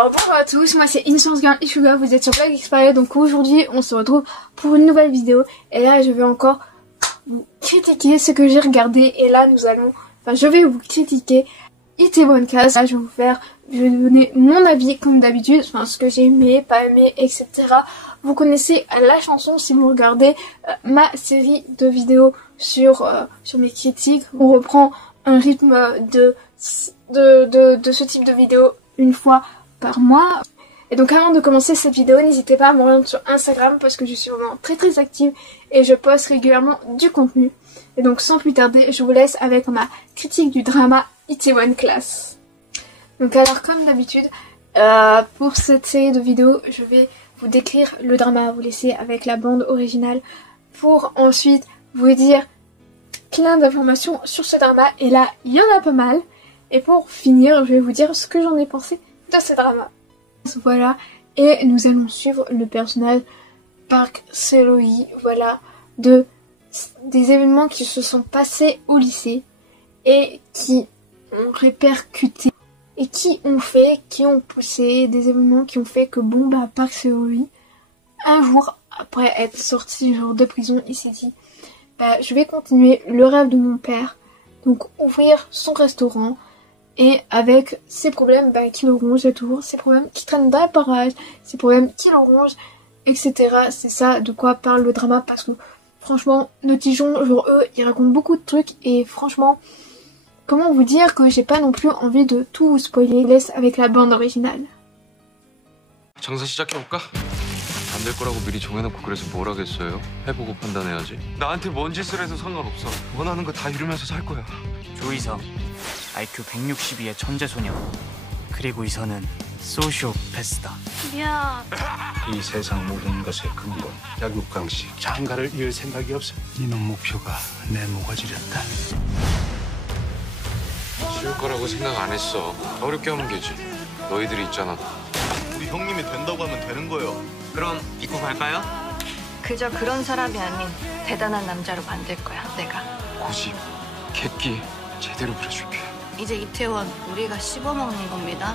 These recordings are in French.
Alors bonjour à tous, moi c'est Innocence Girl Ishuga, vous êtes sur Black Expired, donc aujourd'hui on se retrouve pour une nouvelle vidéo. Et là je vais encore vous critiquer ce que j'ai regardé. Et là je vais vous critiquer Itaewon Class. Là je vais donner mon avis comme d'habitude, enfin ce que j'ai aimé, pas aimé, etc. Vous connaissez la chanson si vous regardez ma série de vidéos sur mes critiques. On reprend un rythme de ce type de vidéo une fois par mois. Et donc avant de commencer cette vidéo, n'hésitez pas à me rejoindre sur Instagram parce que je suis vraiment très active et je poste régulièrement du contenu. Et donc sans plus tarder, je vous laisse avec ma critique du drama Itaewon Class. Donc alors comme d'habitude, pour cette série de vidéos, je vais vous décrire le drama, vous laisser avec la bande originale pour ensuite vous dire plein d'informations sur ce drama. Et là, il y en a pas mal. Et pour finir, je vais vous dire ce que j'en ai pensé de ce drama. Voilà, et nous allons suivre le personnage Park Se-hee, voilà, des événements qui se sont passés au lycée et qui ont répercuté et qui ont poussé des événements qui ont fait que Park Se-hee, un jour après être sorti de prison, il s'est dit je vais continuer le rêve de mon père, donc ouvrir son restaurant. Et avec ces problèmes qui le rongent toujours, ces problèmes qui traînent dans les parages, ces problèmes qui le rongent, etc. C'est ça de quoi parle le drama, parce que franchement, nos Dijon, eux, ils racontent beaucoup de trucs. Et franchement, comment vous dire que j'ai pas non plus envie de tout vous spoiler. Laisse avec la bande originale. 장사 시작해볼까? 안 될 거라고 미리 정해놓고 그래서 뭘 하겠어요? 해보고 판단해야지. 나한테 뭔 짓을 해도 상관없어. 원하는 거 다 이루면서 살 거야. 조이성, IQ 162의 천재소녀. 그리고 이선은 소시오패스다. 야. 이 세상 모든 것의 근본, 약육강식, 장가를 이을 생각이 없어. 이놈 목표가 내 모가지렸다. 쉬울 거라고 생각 안 했어. 어렵게 하면 되지. 너희들이 있잖아. 우리 형님이 된다고 하면 되는 거예요. 그럼 믿고 갈까요? 그저 그런 사람이 아닌 대단한 남자로 만들 거야, 내가. 고집, 객기 제대로 부려줄게. 이제 이태원 우리가 씹어먹는 겁니다.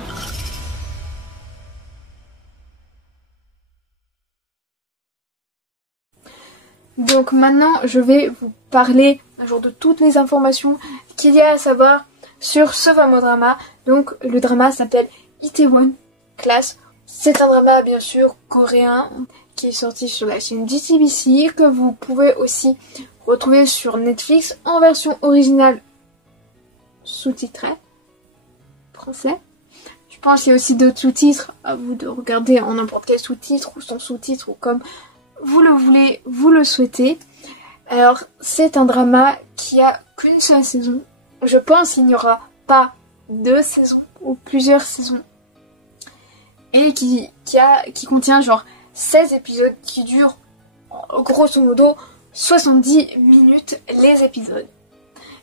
Donc maintenant, je vais vous parler de toutes les informations qu'il y a à savoir sur ce fameux drama. Donc le drama s'appelle Itaewon Class. C'est un drama bien sûr coréen qui est sorti sur la chaîne JTBC, que vous pouvez aussi retrouver sur Netflix en version originale sous-titrée français. Je pense qu'il y a aussi d'autres sous-titres, à vous de regarder en n'importe quel sous-titre ou sans sous-titre ou comme vous le voulez, vous le souhaitez. Alors c'est un drama qui a qu'une seule saison. Je pense qu'il n'y aura pas 2 saisons ou plusieurs saisons. Et qui contient 16 épisodes qui durent grosso modo 70 minutes les épisodes.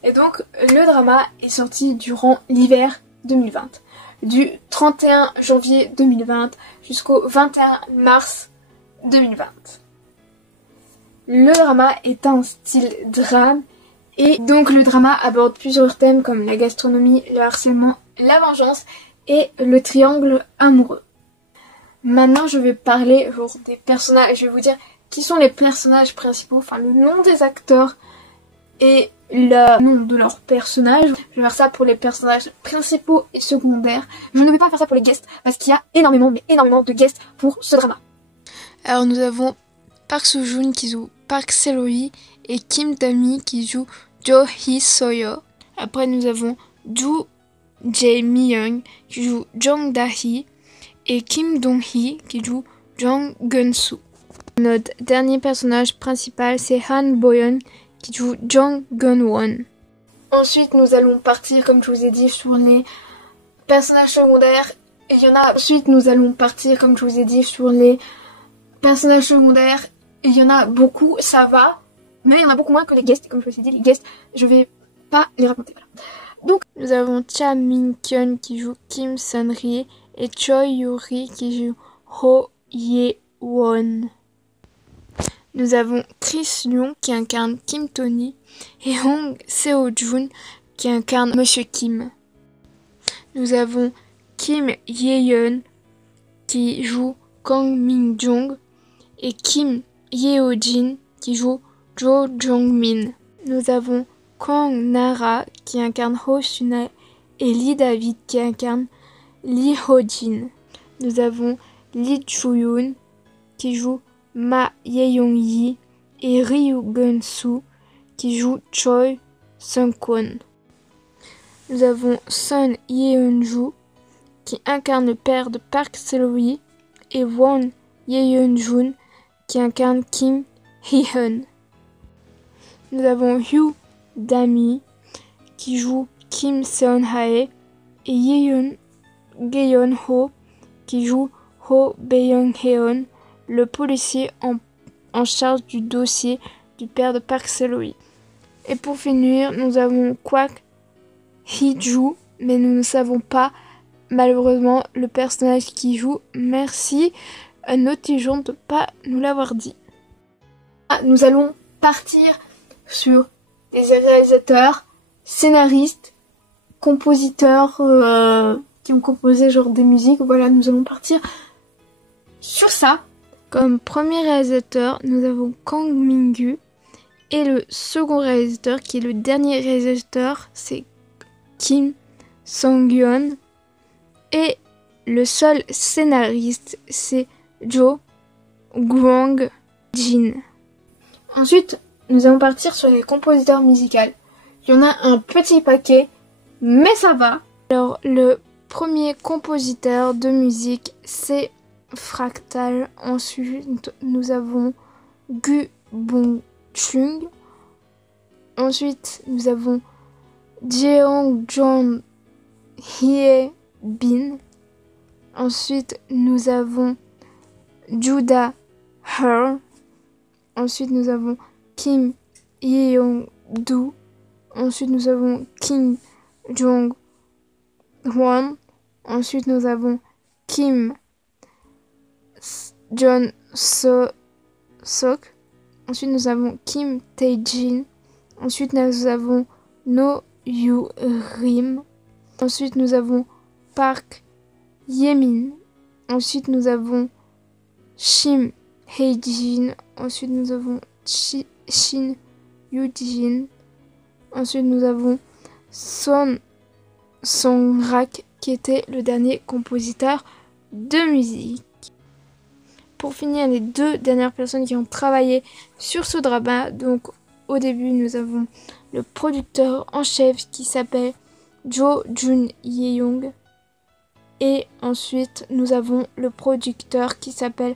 Et donc le drama est sorti durant l'hiver 2020, du 31 janvier 2020 jusqu'au 21 mars 2020. Le drama est un style drame et donc le drama aborde plusieurs thèmes comme la gastronomie, le harcèlement, la vengeance et le triangle amoureux. Maintenant, je vais parler des personnages. Je vais vous dire qui sont les personnages principaux, enfin le nom des acteurs et le nom de leurs personnages. Je vais faire ça pour les personnages principaux et secondaires. Je ne vais pas faire ça pour les guests parce qu'il y a énormément de guests pour ce drama. Alors nous avons Park Soo-joon qui joue Park Se-hee et Kim Da-mi qui joue Jo Hee-soyo. Après nous avons Joo Jae-myung qui joue Jong Da-hee et Kim Dong-hee qui joue Jong Gun-soo. Notre dernier personnage principal c'est Han Bo-yeon qui joue Jong Gun-won. Ensuite nous allons partir comme je vous ai dit sur les personnages secondaires. Et il y en a. Ensuite nous allons partir comme je vous ai dit sur les personnages secondaires. Et il y en a beaucoup, ça va, mais il y en a beaucoup moins que les guests. Comme je vous ai dit, les guests, je vais pas les raconter. Voilà. Donc nous avons Cha Min-kyun qui joue Kim Sun-ri et Choi Yuri qui joue Ho Ye-won. Nous avons Chris Lyung qui incarne Kim Tony et Hong Seo-jun qui incarne Monsieur Kim. Nous avons Kim Ye-yeon qui joue Kang Min-jong et Kim Yeo-jin qui joue Jo Jong-min. Nous avons Kang Nara qui incarne Ho Suna et Lee David qui incarne Lee Ho-jin. Nous avons Lee Joo-yoon qui joue Ma Ye-young-yi et Ryu Gun-soo qui joue Choi Sung-kwon. Nous avons Son Yeon-joo qui incarne le père de Park Se-ri et Won Yeon-jun qui incarne Kim Hee-hun. Nous avons Hugh Dami qui joue Kim Seon-hae et Yeon Geon-ho qui joue Ho Beyoung-heon, le policier en charge du dossier du père de Park Se-ri. Et pour finir, nous avons Kwak Hee-joo, mais nous ne savons pas malheureusement le personnage qui joue. Merci à Notijon de ne pas nous l'avoir dit. Nous allons partir sur les réalisateurs, scénaristes, compositeurs qui ont composé genre des musiques. Voilà, nous allons partir sur ça. Comme premier réalisateur, nous avons Kang Min-gu. Et le second réalisateur, qui est le dernier réalisateur, c'est Kim Song-yeon. Et le seul scénariste, c'est Jo Gwang-jin. Ensuite, nous allons partir sur les compositeurs musicaux. Il y en a un petit paquet, mais ça va. Alors, le premier compositeur de musique, c'est Fractal. Ensuite, nous avons Gu Bong-chung. Ensuite, nous avons Jeong-jon Hye-bin. Ensuite, nous avons Judah Her. Ensuite, nous avons Kim Yeong-do. Ensuite, nous avons Kim Jong-hwan. Ensuite, nous avons Kim Jon-sok. Ensuite, nous avons Kim Tae-jin. Ensuite, nous avons No Yu-rim. Ensuite, nous avons Park Ye-min. Ensuite, nous avons Shim Hae-jin. Ensuite, nous avons Shin Yu-jin. Ensuite, nous avons Son Song-rak, qui était le dernier compositeur de musique. Pour finir, les deux dernières personnes qui ont travaillé sur ce drama, donc au début, nous avons le producteur en chef qui s'appelle Jo Jun-yeong. Et ensuite, nous avons le producteur qui s'appelle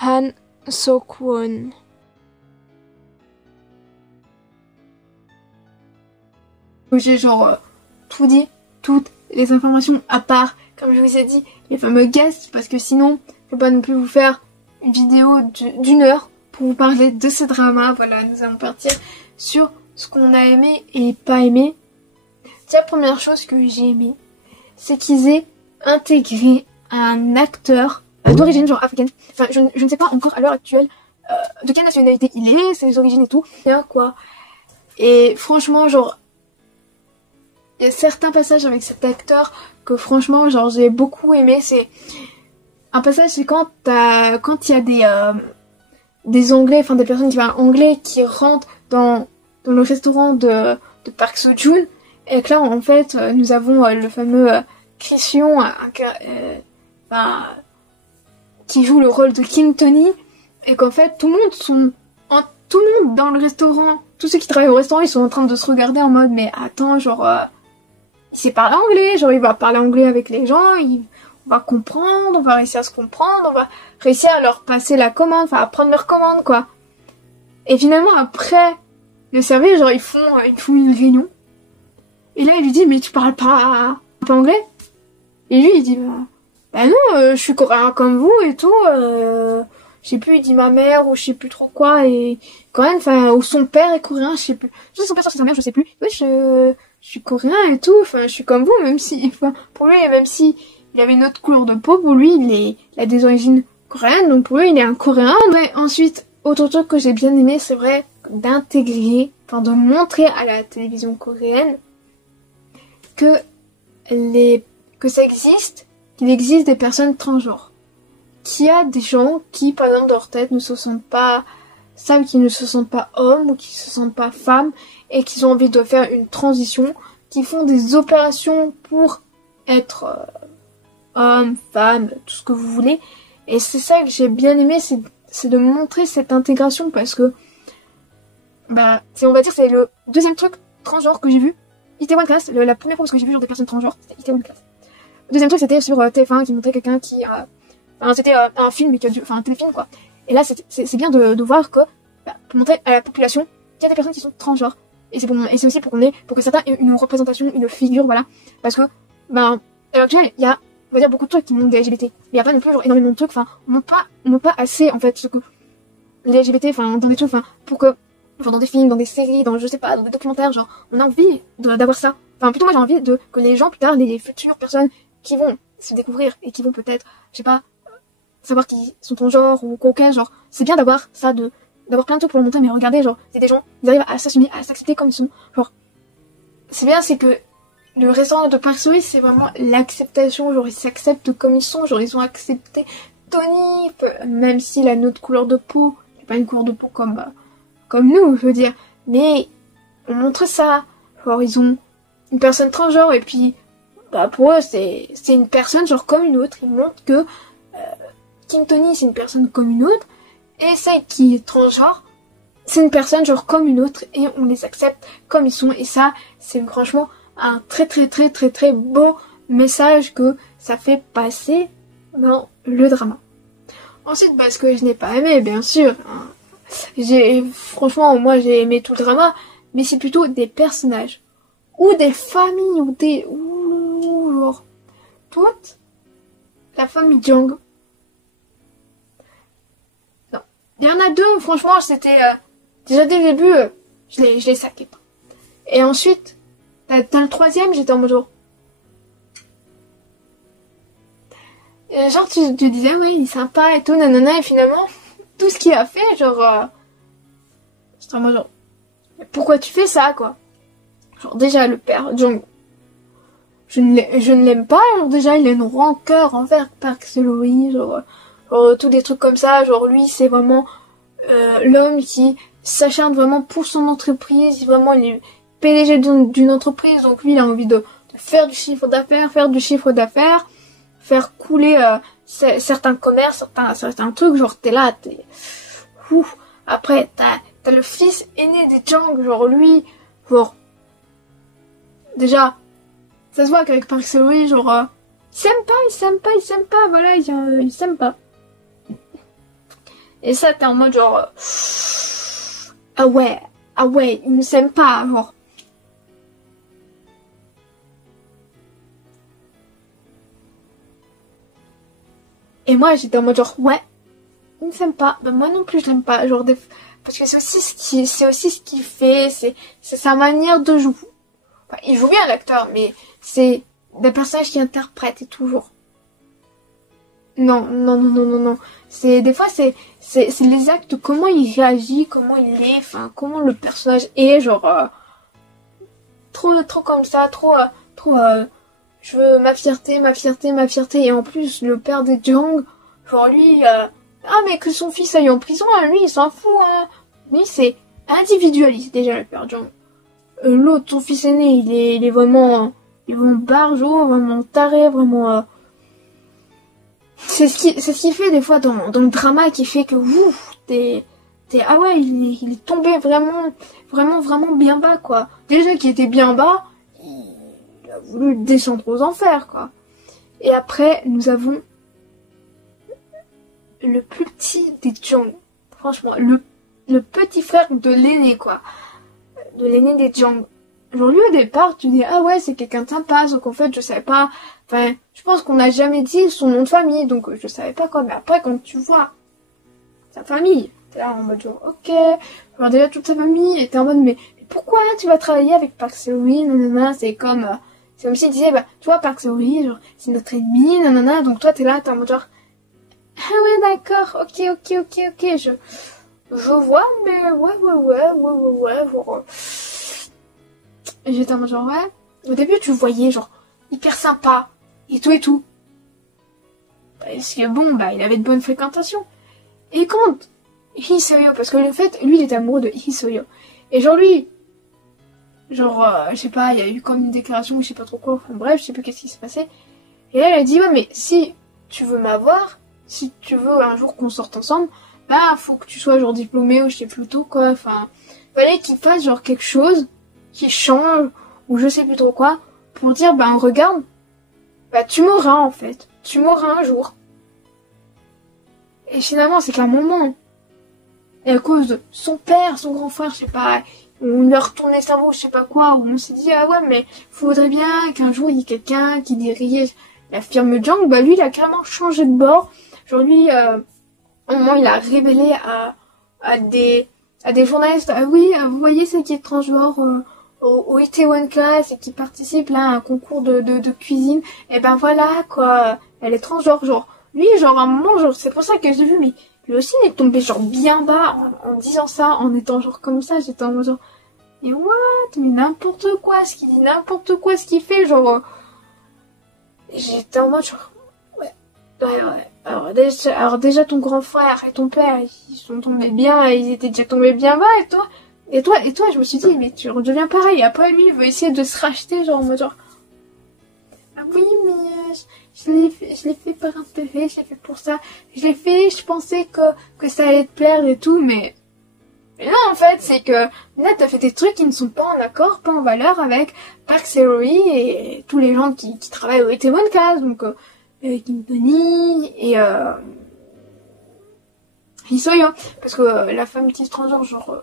Han So-kwon. J'ai genre tout dit, toutes les informations à part, comme je vous ai dit, les fameux guests, parce que sinon, je ne peux pas non plus vous faire une vidéo d'une heure pour vous parler de ce drama. Voilà, nous allons partir sur ce qu'on a aimé et pas aimé. La première chose que j'ai aimé, c'est qu'ils aient intégré un acteur d'origine genre africaine. Enfin, je ne sais pas encore à l'heure actuelle de quelle nationalité il est, ses origines et tout. Bien quoi. Et franchement, genre, il y a certains passages avec cet acteur que franchement, genre, j'ai beaucoup aimé. C'est un passage, c'est quand il y a des Anglais, enfin des personnes qui parlent anglais qui rentrent dans le restaurant de Park Seo-joon. Et que là, en fait, nous avons le fameux Christian qui joue le rôle de Kim Tony. Et qu'en fait, tout le monde dans le restaurant, tous ceux qui travaillent au restaurant, ils sont en train de se regarder en mode, mais attends, genre, il sait parler anglais, genre il va parler anglais avec les gens, on va comprendre, on va réussir à se comprendre, on va réussir à leur passer la commande, enfin à prendre leur commande, quoi. Et finalement, après le service, genre ils font une réunion. Et là, il lui dit, mais tu parles pas anglais? Et lui, il dit, bah non, je suis coréen comme vous et tout, je sais plus, il dit ma mère ou je sais plus trop quoi, et coréenne, enfin, ou son père est coréen, je sais plus. Je sais son père, c'est sa mère, je sais plus. Oui, je suis coréen et tout, enfin, je suis comme vous, même si, enfin, pour lui, même si il avait une autre couleur de peau, pour lui, il a des origines coréennes, donc pour lui, il est un coréen. Mais ensuite, autre truc que j'ai bien aimé, c'est vrai, d'intégrer, enfin, de montrer à la télévision coréenne que ça existe, qu'il existe des personnes transgenres. qu'il y a des gens qui, par exemple, dans leur tête, ne se sentent pas, savent qu'ils ne se sentent pas hommes ou qu'ils se sentent pas femmes et qu'ils ont envie de faire une transition, qui font des opérations pour être homme, femme, tout ce que vous voulez. Et c'est ça que j'ai bien aimé, c'est de montrer cette intégration parce que, bah, on va dire, c'est le deuxième truc transgenre que j'ai vu. Itaewon Class, la première fois que j'ai vu genre des personnes transgenres, c'était Itaewon Class. Le deuxième truc, c'était sur TF1 qui montrait quelqu'un qui a... Enfin, c'était un film, enfin un téléfilm, quoi. Et là, c'est bien de voir que, bah, pour montrer à la population qu'il y a des personnes qui sont transgenres. Et c'est aussi pour que certains aient une représentation, une figure, voilà. Parce que, ben, à l'heure actuelle, il y a, on va dire, beaucoup de trucs qui montrent des LGBT. Mais il y a pas non plus genre, énormément de trucs, enfin, on montre pas assez, en fait, ce que les LGBT, enfin, dans des trucs, enfin, pour que, genre, dans des films, dans des séries, dans, je sais pas, dans des documentaires, genre, on a envie d'avoir ça. Enfin, plutôt, moi, j'ai envie que les gens, plus tard, les futures personnes qui vont se découvrir et qui vont peut-être, je sais pas, savoir qu'ils sont transgenres ou quoi, genre, c'est bien d'avoir ça, d'avoir plein de trucs pour le montrer, mais regardez, genre, c'est des gens, ils arrivent à s'assumer, à s'accepter comme ils sont, genre, c'est bien, c'est que le restaurant de Park Seo-hee, c'est vraiment l'acceptation, genre, ils s'acceptent comme ils sont, genre, ils ont accepté Tony, même s'il a une autre couleur de peau, pas une couleur de peau comme nous, je veux dire, mais on montre ça, genre, ils ont une personne transgenre, et puis, bah, pour eux, c'est une personne, genre, comme une autre, ils montrent que Kim Tony, c'est une personne comme une autre, et celle qui est transgenre, c'est une personne genre comme une autre, et on les accepte comme ils sont, et ça, c'est franchement un très beau message que ça fait passer dans le drama. Ensuite, parce que je n'ai pas aimé, bien sûr, hein, franchement, moi j'ai aimé tout le drama, mais c'est plutôt des personnages, ou des familles, ou genre, toute la famille Jung. Il y en a deux, franchement, c'était... déjà dès le début, je les saquais pas. Et ensuite, dans le troisième, j'étais en mode genre... genre, tu disais, ouais, il est sympa et tout, nanana, et finalement, tout ce qu'il a fait, genre... j'étais en mode genre... pourquoi tu fais ça, quoi? Genre, déjà, le père Jung... je ne l'aime pas, genre, déjà, il a une rancœur envers Park Seo-hee, genre tous des trucs comme ça, genre lui c'est vraiment l'homme qui s'acharne vraiment pour son entreprise, vraiment il est PDG d'une entreprise, donc lui il a envie de faire du chiffre d'affaires, faire couler certains commerces, certains trucs, genre t'es là, ouf. Après t'as le fils aîné des Jung, genre lui, genre déjà ça se voit qu'avec Park Seo-hee, genre il s'aime pas, voilà, il s'aime pas. Et ça, t'es en mode genre... ah ouais, il ne s'aime pas, genre. Et moi, j'étais en mode genre, ouais, il ne s'aime pas. Ben moi non plus, je l'aime pas, genre, parce que c'est aussi ce qu'il fait, c'est sa manière de jouer. Enfin, il joue bien l'acteur, mais c'est des personnages qui interprètent et toujours. Non. Des fois, c'est les actes, comment il réagit, comment il est, enfin, comment le personnage est, genre, trop comme ça, trop, je veux ma fierté, et en plus, le père des Jung, genre, lui, mais que son fils aille en prison, hein, lui, il s'en fout, hein. Lui, c'est individualiste, déjà, le père Jung. L'autre, son fils aîné, il est vraiment barjot, vraiment taré, vraiment, c'est ce qui fait des fois dans le drama qui fait que ouf, ah ouais, il est tombé vraiment bien bas, quoi. Déjà qu'il était bien bas, il a voulu descendre aux enfers, quoi. Et après, nous avons le plus petit des Jung. Franchement, le petit frère de l'aîné, quoi. De l'aîné des Jung. Genre lui au départ, tu dis ah ouais, c'est quelqu'un de sympa, sauf qu'en fait je savais pas, enfin je pense qu'on n'a jamais dit son nom de famille, donc je savais pas quoi, mais après quand tu vois sa famille, t'es là en mode genre ok, alors déjà toute sa famille était en mode mais pourquoi tu vas travailler avec Park Seo-hee, nanana, c'est comme s'il disait bah tu vois Park Seo-hee, genre c'est notre ennemi, nanana, donc toi t'es là, t'es en mode genre ah ouais d'accord, ok, je vois, mais ouais, genre... Et j'étais en mode genre, ouais. Au début, tu le voyais, genre, hyper sympa, et tout. parce que bon, bah, il avait de bonnes fréquentations. Et quand Hisoyo, parce que le fait, lui, il est amoureux de Hisoyo. Et genre, lui, genre, je sais pas, il y a eu comme une déclaration, ou je sais pas trop quoi, enfin bref, je sais plus qu'est-ce qui s'est passé. Et elle a dit, ouais, mais si tu veux m'avoir, si tu veux un jour qu'on sorte ensemble, bah, faut que tu sois genre diplômé, ou je sais plus tout, quoi, enfin, fallait qu'il fasse genre quelque chose, qui change, ou je sais plus trop quoi, pour dire, bah, regarde, bah, tu mourras, en fait. Tu mourras un jour. Et finalement, c'est qu'à un moment, et à cause de son père, son grand frère, je sais pas, on lui a retourné le cerveau, je sais pas quoi, où on s'est dit, ah ouais, mais faudrait bien qu'un jour il y ait quelqu'un qui dirige la firme Jang, bah lui, il a carrément changé de bord. Genre lui, au moment, il a révélé à des journalistes, ah oui, vous voyez, celle qui est transgenre au Itaewon Class et qui participe là à un concours de cuisine, et ben voilà, quoi, elle est transgenre, genre, lui, genre, à un moment, genre, c'est pour ça que j'ai vu, mais lui aussi, il est tombé, genre, bien bas, en disant ça, en étant, genre, comme ça, j'étais en mode, genre, mais what? Mais n'importe quoi, ce qu'il dit, n'importe quoi, ce qu'il fait, genre, j'étais en mode, genre, ouais. Alors déjà, ton grand frère et ton père, ils sont tombés bien, ils étaient déjà tombés bien bas, et toi, je me suis dit, mais tu redeviens pareil. Après, lui, il veut essayer de se racheter, genre, en mode, genre, ah oui, mais je l'ai fait par intérêt, je l'ai fait pour ça. Je l'ai fait, je pensais que ça allait te plaire et tout, mais non, en fait, c'est que là, t'as fait des trucs qui ne sont pas en accord, pas en valeur avec Park Se-ri et tous les gens qui travaillent au Itaewon Class, donc Kim Tony et Hisoyo, parce que la femme qui est transgenre, genre,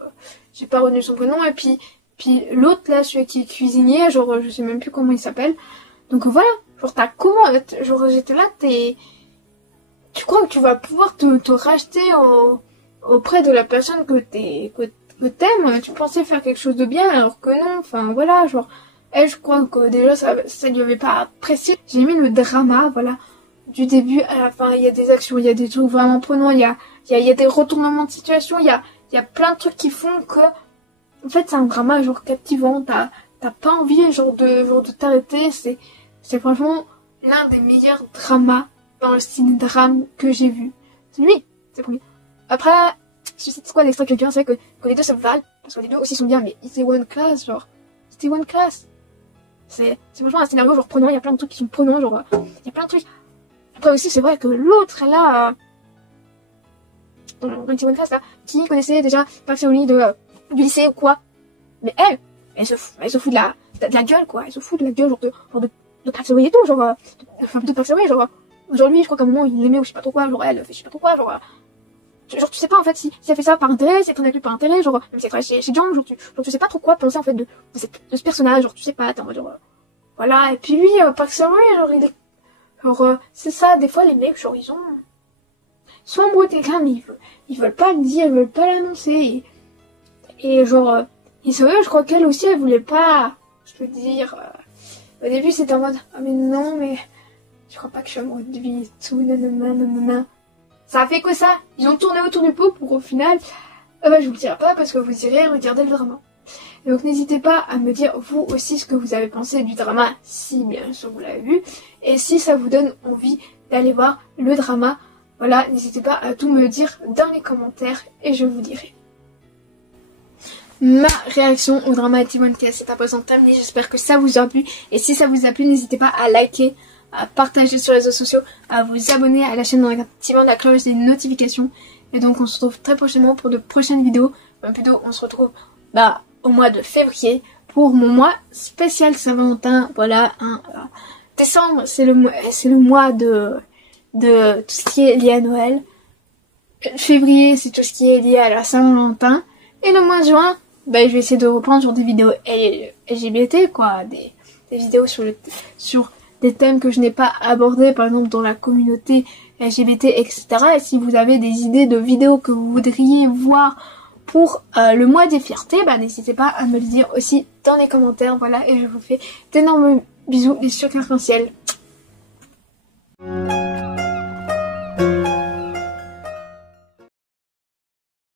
j'ai pas retenu son prénom, et puis l'autre là, celui qui est cuisinier, genre, je sais même plus comment il s'appelle. Donc voilà, genre t'as comment, genre j'étais là, tu crois que tu vas pouvoir te racheter auprès de la personne que t'aimes, tu pensais faire quelque chose de bien alors que non, enfin voilà, genre, elle, je crois que déjà ça lui avait pas apprécié. J'ai aimé le drama, voilà, du début à la fin, il y a des actions, il y a des trucs vraiment prenants, il y a des retournements de situation, il y a plein de trucs qui font que, en fait, c'est un drama genre captivant, t'as pas envie genre de t'arrêter, c'est franchement l'un des meilleurs dramas dans le style drame que j'ai vu. C'est lui, c'est le premier. Après, Suicide Squad et Extraculture, c'est vrai que les deux se valent, parce que les deux aussi sont bien, mais Itaewon Class, genre, Itaewon Class, c'est franchement un scénario genre prenant, il y a plein de trucs qui sont prenants, genre, il y a plein de trucs. Après aussi, c'est vrai que l'autre, là, dans Itaewon Class, là, qui connaissait déjà Park Se-ri du lycée ou quoi, mais elle se fout de la gueule, quoi, elle se fout de la gueule, genre de Park Se-ri et tout, genre, de Park Se-ri, genre, aujourd'hui, je crois qu'à un moment, il l'aimait ou je sais pas trop quoi, genre, elle fait je sais pas trop quoi, genre, tu sais pas, en fait, si elle fait ça par intérêt, si elle traîne avec lui par intérêt, genre, même si elle travaille chez Jang, genre, tu sais pas trop quoi penser, en fait, de ce personnage, genre, tu sais pas, t'es en mode, genre, voilà, et puis lui, Park Se-ri, genre, il est, genre, c'est ça, des fois, les mecs, genre, ils sont amoureux de quelqu'un, mais ils veulent pas le dire, ils veulent pas l'annoncer, et genre, Hisoyo, je crois qu'elle aussi, elle voulait pas, je veux dire, au début, c'était en mode, ah, mais non, mais, je crois pas que je suis amoureux de lui et tout, nanana. Ça a fait que ça. Ils ont tourné autour du pot pour au final, bah, je vous le dirai pas parce que vous irez regarder le drama. Et donc n'hésitez pas à me dire vous aussi ce que vous avez pensé du drama, si bien sûr vous l'avez vu. Et si ça vous donne envie d'aller voir le drama, voilà, n'hésitez pas à tout me dire dans les commentaires et je vous dirai. Ma réaction au drama Itaewon Class, c'est à présent terminé, j'espère que ça vous a plu. Et si ça vous a plu, n'hésitez pas à liker, à partager sur les réseaux sociaux, à vous abonner à la chaîne en activant la cloche des notifications. Et donc on se retrouve très prochainement pour de prochaines vidéos. Plutôt on se retrouve au mois de février pour mon mois spécial Saint-Valentin. Voilà, décembre c'est le mois de tout ce qui est lié à Noël. Février c'est tout ce qui est lié à la Saint-Valentin. Et le mois de juin, je vais essayer de reprendre sur des vidéos LGBT, quoi, des vidéos sur des thèmes que je n'ai pas abordés, par exemple dans la communauté LGBT, etc. Et si vous avez des idées de vidéos que vous voudriez voir pour le mois des fiertés, n'hésitez pas à me le dire aussi dans les commentaires, voilà, et je vous fais d'énormes bisous, des sucres arc-en-ciel.